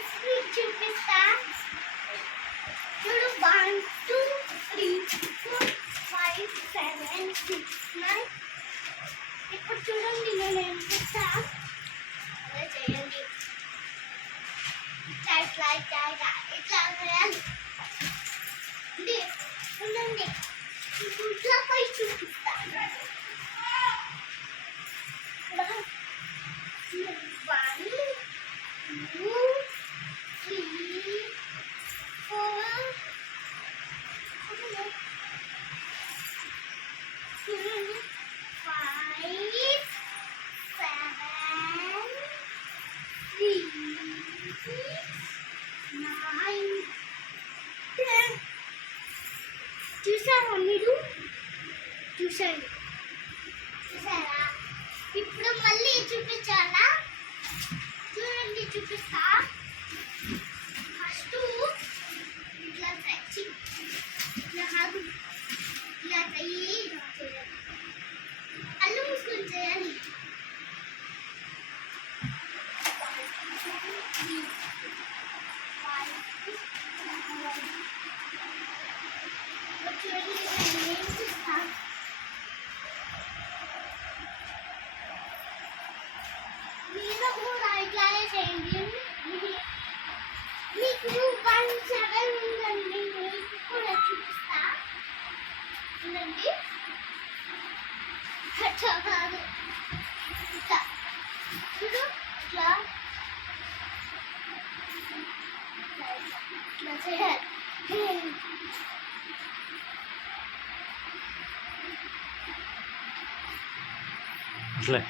guys మీకు చూపిస్తా చూడు 1 2 3 4 5 7 6 9 ఇప్పుడు చూడండి నేను ఏం చేస్తా అలా చేయండి ఇట్లా చేయాలి ఉండండి ఇట్లా పై చూపిస్తా 1 2 3 4 చూసారా మీరు చూసారా ఇప్పుడు మళ్ళీ చూపించాలా చూడండి చూపిస్తా ఫస్ట్ ఇట్లా స్ట్రెచింగ్ ఇట్లా కాదు ఇలా చెయ్యి కళ్ళు మూసుకొని చేయాలి మీరు కూడా ఇట్లానే చేయండి మీకు 1 7 ఉందండి మీకు కూడా చూపిస్తా ఉండండి అట్లా కాదు ఇట్లా చూడు ఇట్లా ఇట్లా చేయాలి అట్లే